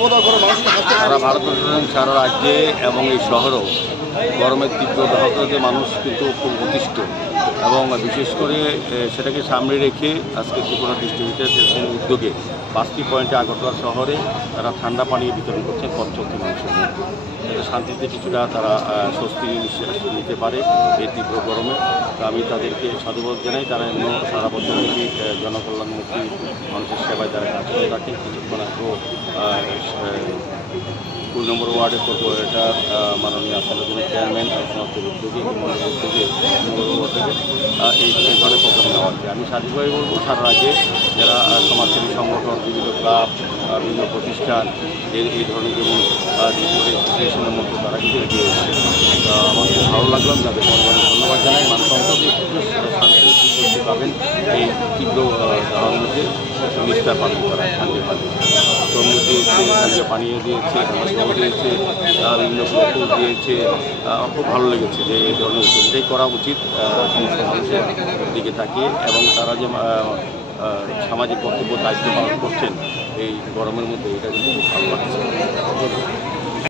সারা ভারতবর্ষ সারা রাজ্যে এবং এই শহরেও গরমের তীব্র দাহতে মানুষ কিন্তু খুব অতিষ্ঠ এবং বিশেষ করে সেটাকে সামনে রেখে আজকে ত্রিপুরা ডিস্ট্রিবিউটার উদ্যোগে 5টি পয়েন্টে আগরতলা শহরে তারা ঠান্ডা পানি বিতরণ করছেন 75 মানুষের মধ্যে, যাতে শান্তিতে কিছুটা তারা স্বস্তি নিঃশ্বাস নিতে পারে এই তীব্র গরমে। তো আমি তাদেরকে সাধুবাদ জানাই। তারা এমন সারা বছর জনকল্যাণমুখী মানুষের সেবায় তারা কাজ করে থাকেন। কিছুক্ষণ আগেও 2 নম্বর ওয়ার্ডের কর্পোরেটর মাননীয় আসাদুদ্দিনের চেয়ারম্যান সমাজের উদ্যোগে উদ্যোগে এই ধরনের প্রোগ্রাম নেওয়া হচ্ছে। আমি সাধুভাবে বলবো সারা রাজ্যে যারা সমাজসেবী সংগঠন, বিভিন্ন ক্লাব, বিভিন্ন প্রতিষ্ঠান এই ধরনের যেমন অ্যাসোসিয়েশনের মধ্যে তারা কিন্তু এগিয়ে এসেছে। আমার খুব ভালো লাগলাম, যাদের অনেক ধন্যবাদ জানাই। মানুষ অন্তত শান্তি পাবেন এই তীব্র দাহর মধ্যে নিস্তার পাবেন, তারা শান্তি পাবেন। তরমুজ দিয়েছে, তাকে পানীয় দিয়েছে, খাবার দিয়েছে, বিভিন্ন ফুল দিয়েছে। খুব ভালো লেগেছে যে এই ধরনের উদ্যোগটাই করা উচিত সমস্ত মানুষের দিকে তাকিয়ে, এবং তারা যে সামাজিক কর্তব্য দায়িত্ব পালন করছেন এই গরমের মধ্যে, এটা কিন্তু খুব ভালো লাগছে।